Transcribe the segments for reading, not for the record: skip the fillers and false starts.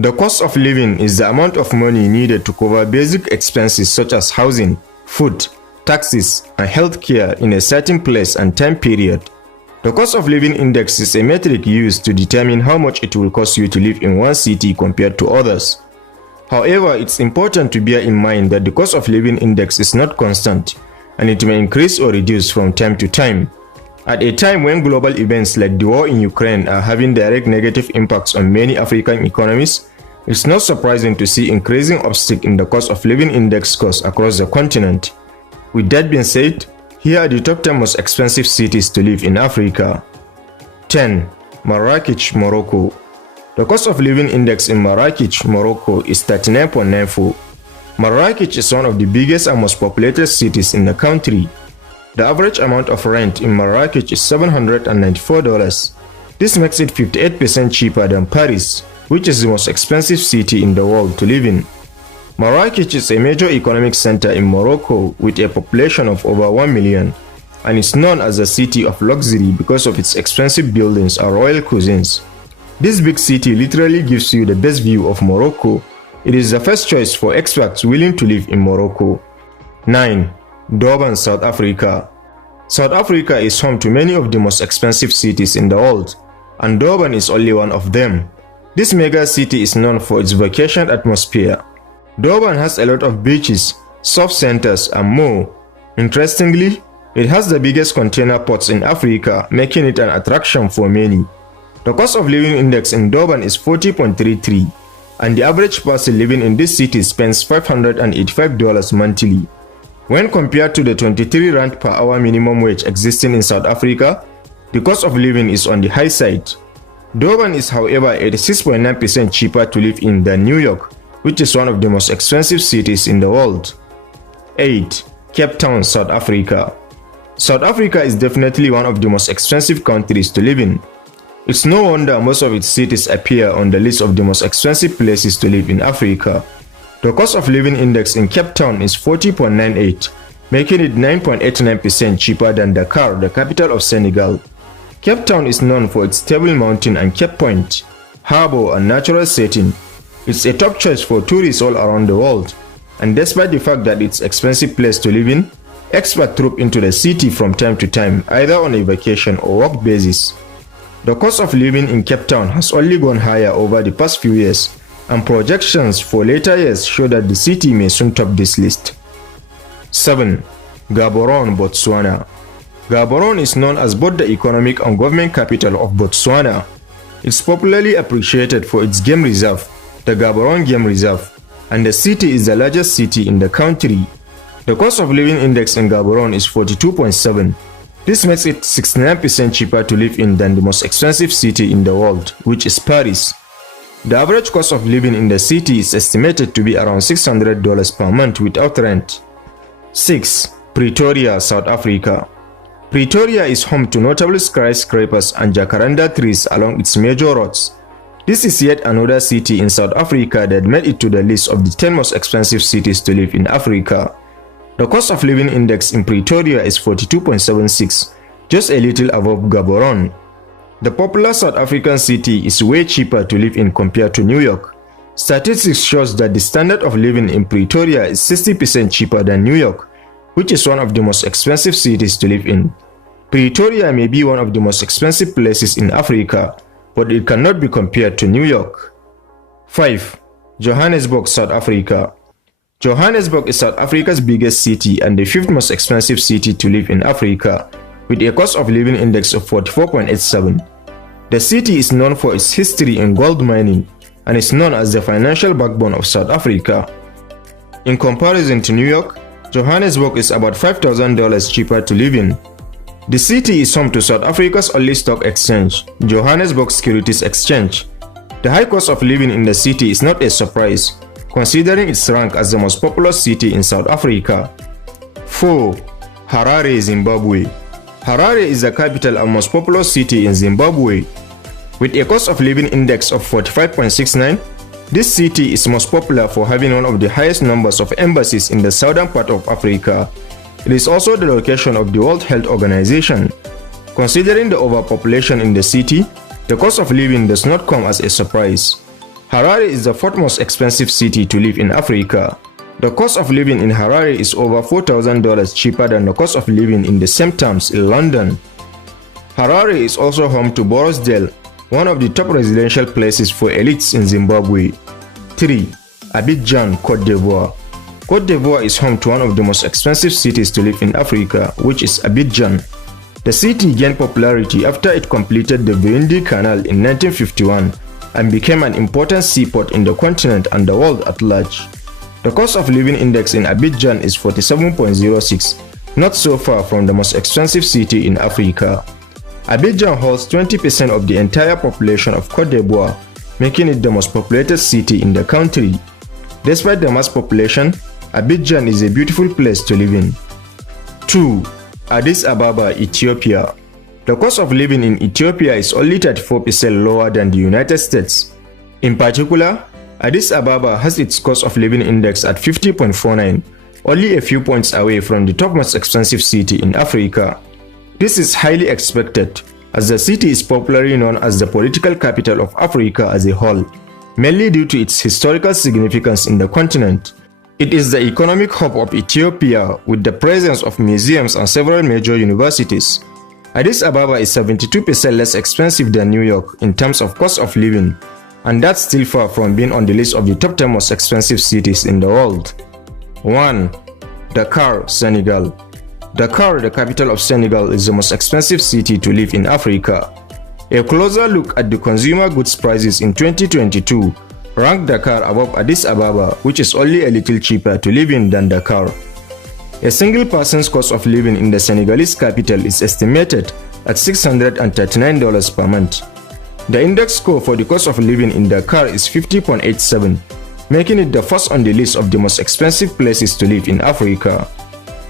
The cost of living is the amount of money needed to cover basic expenses such as housing, food, taxes, and healthcare in a certain place and time period. The cost of living index is a metric used to determine how much it will cost you to live in one city compared to others. However, it's important to bear in mind that the cost of living index is not constant, and it may increase or reduce from time to time. At a time when global events like the war in Ukraine are having direct negative impacts on many African economies, it's not surprising to see increasing upstick in the cost of living index costs across the continent. With that being said, here are the top 10 most expensive cities to live in Africa. 10. Marrakech, Morocco. The cost of living index in Marrakech, Morocco is 39.94. Marrakech is one of the biggest and most populated cities in the country. The average amount of rent in Marrakech is $794. This makes it 58% cheaper than Paris, which is the most expensive city in the world to live in. Marrakech is a major economic center in Morocco with a population of over 1 million, and is known as a city of luxury because of its expensive buildings and royal cuisines. This big city literally gives you the best view of Morocco. It is the first choice for expats willing to live in Morocco. 9. Durban, South Africa. South Africa is home to many of the most expensive cities in the world, and Durban is only one of them. This mega city is known for its vacation atmosphere. Durban has a lot of beaches, surf centers, and more. Interestingly, it has the biggest container ports in Africa, making it an attraction for many. The cost of living index in Durban is 40.33, and the average person living in this city spends $585 monthly. When compared to the 23 rand per hour minimum wage existing in South Africa, the cost of living is on the high side. Durban is however 86.9% cheaper to live in than New York, which is one of the most expensive cities in the world. 8. Cape Town, South Africa. South Africa is definitely one of the most expensive countries to live in. It's no wonder most of its cities appear on the list of the most expensive places to live in Africa. The cost of living index in Cape Town is 40.98, making it 9.89% cheaper than Dakar, the capital of Senegal. Cape Town is known for its Table Mountain and Cape Point, harbor, and natural setting. It's a top choice for tourists all around the world, and despite the fact that it's an expensive place to live in, expats troop into the city from time to time, either on a vacation or work basis. The cost of living in Cape Town has only gone higher over the past few years, and projections for later years show that the city may soon top this list. 7. Gaborone, Botswana. Gaborone is known as both the economic and government capital of Botswana. It's popularly appreciated for its game reserve, the Gaborone Game Reserve, and the city is the largest city in the country. The cost of living index in Gaborone is 42.7. This makes it 69% cheaper to live in than the most expensive city in the world, which is Paris. The average cost of living in the city is estimated to be around $600 per month without rent. 6. Pretoria, South Africa. Pretoria is home to notable skyscrapers and jacaranda trees along its major roads. This is yet another city in South Africa that made it to the list of the 10 most expensive cities to live in Africa. The cost of living index in Pretoria is 42.76, just a little above Gaborone. The popular South African city is way cheaper to live in compared to New York. Statistics shows that the standard of living in Pretoria is 60% cheaper than New York, which is one of the most expensive cities to live in. Pretoria may be one of the most expensive places in Africa, but it cannot be compared to New York. 5. Johannesburg, South Africa. Johannesburg is South Africa's biggest city and the 5th most expensive city to live in Africa, with a cost of living index of 44.87. The city is known for its history in gold mining and is known as the financial backbone of South Africa. In comparison to New York, Johannesburg is about $5,000 cheaper to live in. The city is home to South Africa's only stock exchange, Johannesburg Securities Exchange. The high cost of living in the city is not a surprise, considering its rank as the most populous city in South Africa. 4. Harare, Zimbabwe. Harare is the capital and most populous city in Zimbabwe. With a cost of living index of 45.69, this city is most popular for having one of the highest numbers of embassies in the southern part of Africa. It is also the location of the World Health Organization. Considering the overpopulation in the city, the cost of living does not come as a surprise. Harare is the fourth most expensive city to live in Africa. The cost of living in Harare is over $4,000 cheaper than the cost of living in the same terms in London. Harare is also home to Borosdale, one of the top residential places for elites in Zimbabwe. 3. Abidjan, Cote d'Ivoire. Cote d'Ivoire is home to one of the most expensive cities to live in Africa, which is Abidjan. The city gained popularity after it completed the VOIRE Canal in 1951 and became an important seaport in the continent and the world at large. The cost of living index in Abidjan is 47.06, not so far from the most expensive city in Africa. Abidjan holds 20% of the entire population of Cote d'Ivoire, making it the most populated city in the country. Despite the mass population, Abidjan is a beautiful place to live in. 2. Addis Ababa, Ethiopia. The cost of living in Ethiopia is only 34% lower than the United States. In particular, Addis Ababa has its cost of living index at 50.49, only a few points away from the top most expensive city in Africa. This is highly expected, as the city is popularly known as the political capital of Africa as a whole, mainly due to its historical significance in the continent. It is the economic hub of Ethiopia, with the presence of museums and several major universities. Addis Ababa is 72% less expensive than New York in terms of cost of living, and that's still far from being on the list of the top 10 most expensive cities in the world. 1. Dakar, Senegal. Dakar, the capital of Senegal, is the most expensive city to live in Africa. A closer look at the consumer goods prices in 2022 ranked Dakar above Addis Ababa, which is only a little cheaper to live in than Dakar. A single person's cost of living in the Senegalese capital is estimated at $639 per month. The index score for the cost of living in Dakar is 50.87, making it the first on the list of the most expensive places to live in Africa.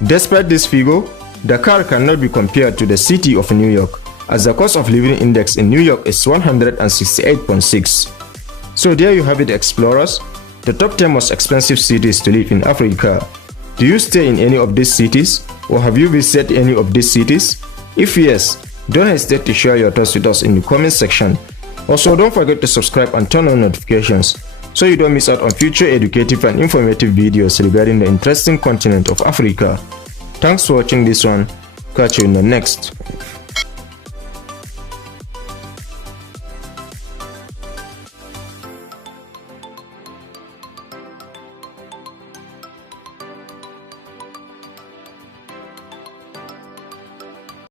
Despite this figure, Dakar cannot be compared to the city of New York, as the cost of living index in New York is 168.6. So there you have it, explorers, the top 10 most expensive cities to live in Africa. Do you stay in any of these cities, or have you visited any of these cities? If yes, don't hesitate to share your thoughts with us in the comment section. Also, don't forget to subscribe and turn on notifications so you don't miss out on future educative and informative videos regarding the interesting continent of Africa. Thanks for watching this one. Catch you in the next.